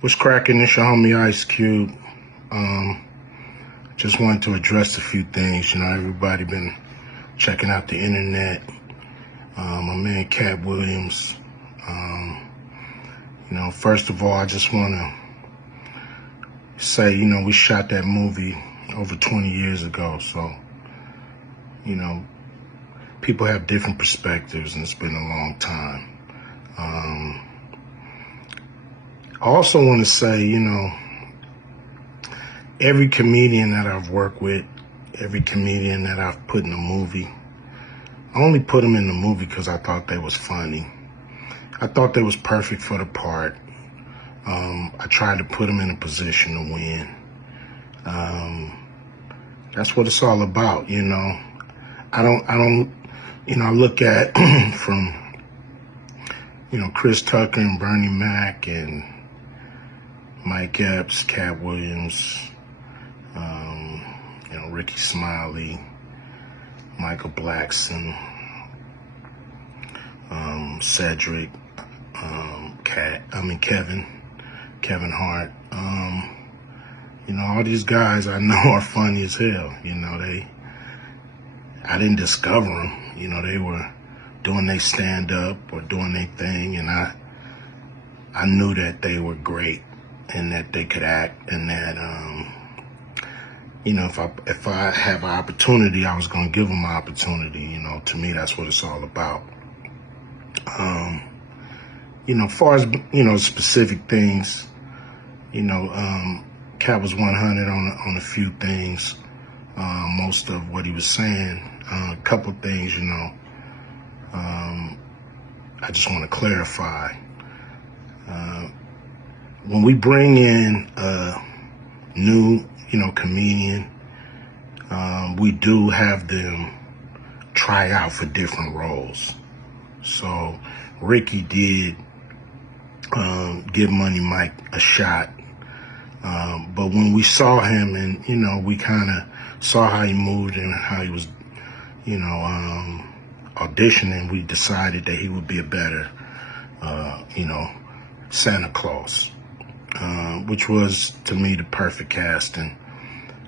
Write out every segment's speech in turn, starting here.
What's cracking? It's your homie Ice Cube. Just wanted to address a few things. Everybody been checking out the internet. My man Katt Williams. First of all, I just want to say, we shot that movie over 20 years ago. So, people have different perspectives, and it's been a long time. I also want to say, every comedian that I've worked with, every comedian that I've put in a movie, I only put them in the movie because I thought they was funny. I thought they was perfect for the part. I tried to put them in a position to win. That's what it's all about, I look at from, Chris Tucker and Bernie Mac and Mike Epps, Katt Williams, Ricky Smiley, Michael Blackson, Cedric, Kevin Hart. All these guys I know are funny as hell. I didn't discover them. They were doing their stand-up or doing their thing, and I knew that they were great and that they could act, and that if I have an opportunity, I was gonna give them an opportunity. To me, that's what it's all about. As far as specific things, Katt was 100 on a few things. Most of what he was saying, a couple things, I just want to clarify. When we bring in a new, comedian, we do have them try out for different roles. So Ricky did give Money Mike a shot. But when we saw him and, we kind of saw how he moved and how he was, auditioning, we decided that he would be a better, Santa Claus, which was, to me, the perfect casting.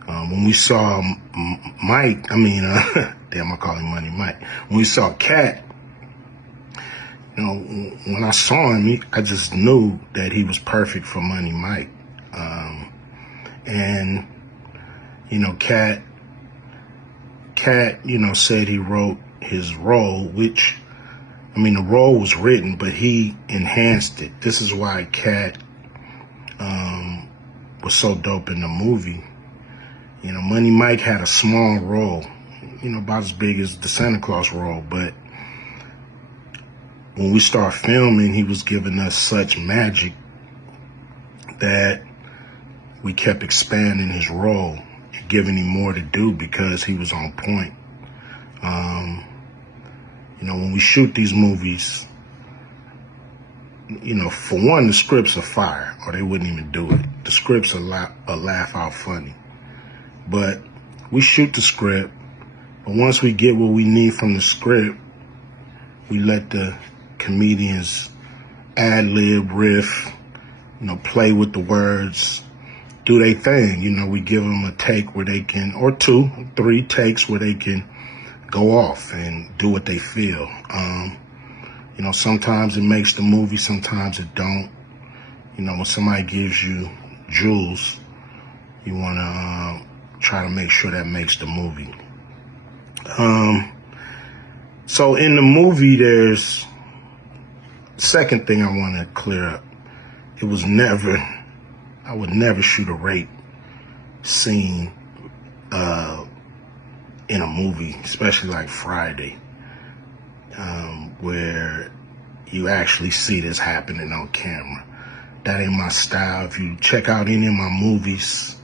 When we saw Mike, damn, I call him Money Mike. When we saw Katt, when I saw him, I just knew that he was perfect for Money Mike. And, Katt, said he wrote his role, which, the role was written, but he enhanced it. This is why Katt was so dope in the movie. Money Mike had a small role, about as big as the Santa Claus role, but when we start filming, he was giving us such magic that we kept expanding his role, giving him more to do because he was on point. When we shoot these movies, for one, the scripts are fire, or they wouldn't even do it. The scripts are laugh out funny. But we shoot the script, but once we get what we need from the script, we let the comedians ad-lib, riff, play with the words, do their thing. We give them a take where they can, or 2, 3 takes where they can go off and do what they feel. Sometimes it makes the movie, sometimes it don't. When somebody gives you jewels, you want to try to make sure that makes the movie. So in the movie, there's second thing I want to clear up. I would never shoot a rape scene in a movie, especially like Friday, where you actually see this happening on camera. That ain't my style. If you check out any of my movies,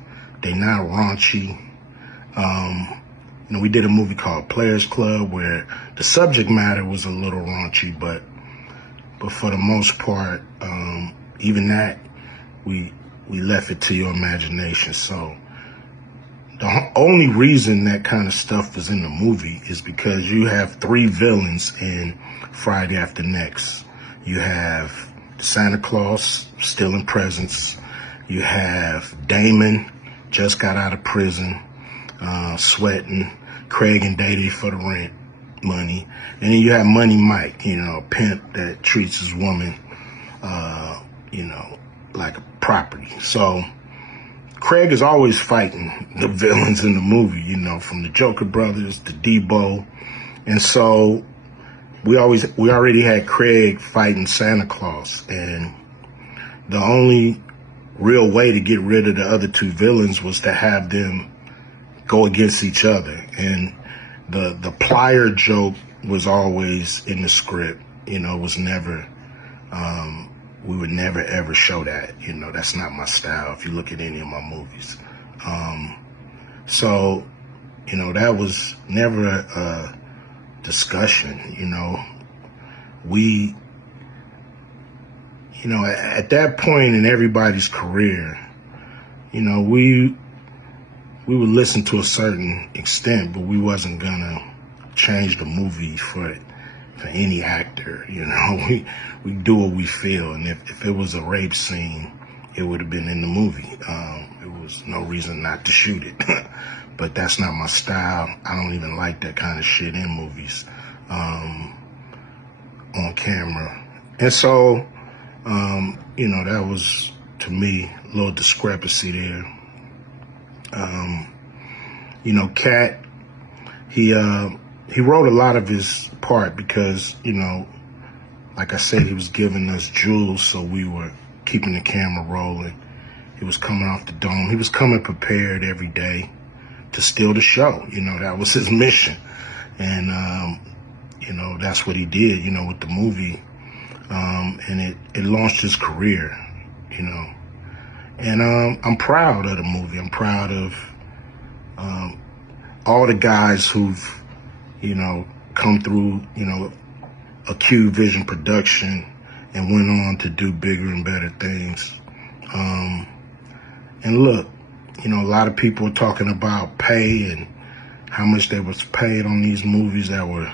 they not raunchy. We did a movie called Players Club where the subject matter was a little raunchy, but for the most part, even that, we left it to your imagination. So the only reason that kind of stuff is in the movie is because you have 3 villains in Friday After Next. You have Santa Claus stealing presents. You have Damon, just got out of prison, sweating. Craig and Dady for the rent money. And then you have Money Mike, a pimp that treats his woman, like a property. So Craig is always fighting the villains in the movie, from the Joker brothers to Debo. And so we already had Craig fighting Santa Claus. And the only real way to get rid of the other two villains was to have them go against each other. And the plier joke was always in the script, it was never, we would never ever show that, that's not my style if you look at any of my movies. So, that was never a discussion, we, at that point in everybody's career, we would listen to a certain extent, but we wasn't gonna change the movie for any actor. We do what we feel, and if it was a rape scene, it would have been in the movie. There was no reason not to shoot it. But that's not my style. I don't even like that kind of shit in movies, on camera. And so, that was, to me, a little discrepancy there. Cat, he wrote a lot of his part because, like I said, he was giving us jewels, so we were keeping the camera rolling. He was coming off the dome. He was coming prepared every day to steal the show. That was his mission. And, that's what he did, with the movie. And it launched his career, And I'm proud of the movie. I'm proud of all the guys who've, come through, a Q Vision production and went on to do bigger and better things. And look, a lot of people are talking about pay and how much they was paid on these movies that were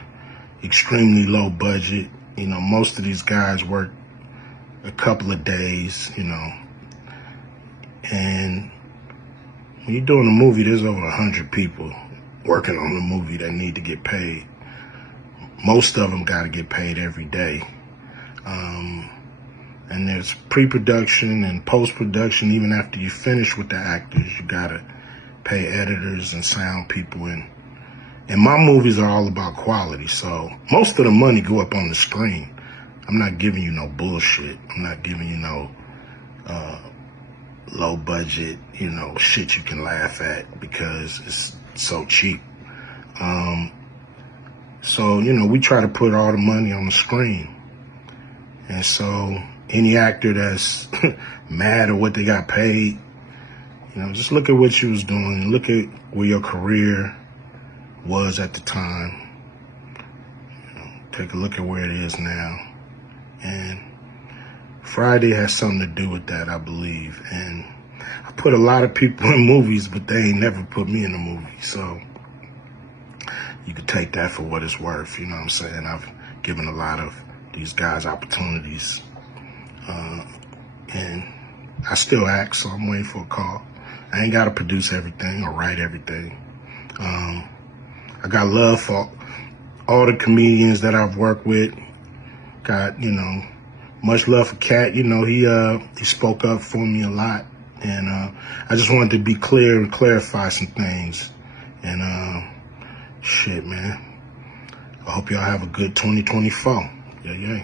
extremely low budget. Most of these guys work a couple of days, and when you're doing a movie, there's over 100 people working on the movie that need to get paid. Most of them got to get paid every day. And there's pre-production and post-production. Even after you finish with the actors, you got to pay editors and sound people. And my movies are all about quality. So most of the money go up on the screen. I'm not giving you no bullshit. I'm not giving you no low budget, shit you can laugh at because it's so cheap. So, we try to put all the money on the screen. And so any actor that's mad at what they got paid, just look at what you was doing. Look at where your career was at the time. Take a look at where it is now. And Friday has something to do with that, I believe. And I put a lot of people in movies, but they ain't never put me in a movie. So you could take that for what it's worth. You know what I'm saying? I've given a lot of these guys opportunities. And I still act, so I'm waiting for a call. I ain't got to produce everything or write everything. I got love for all the comedians that I've worked with. Got, much love for Cat. He spoke up for me a lot. And I just wanted to be clear and clarify some things. And shit, man. I hope y'all have a good 2024. Yeah.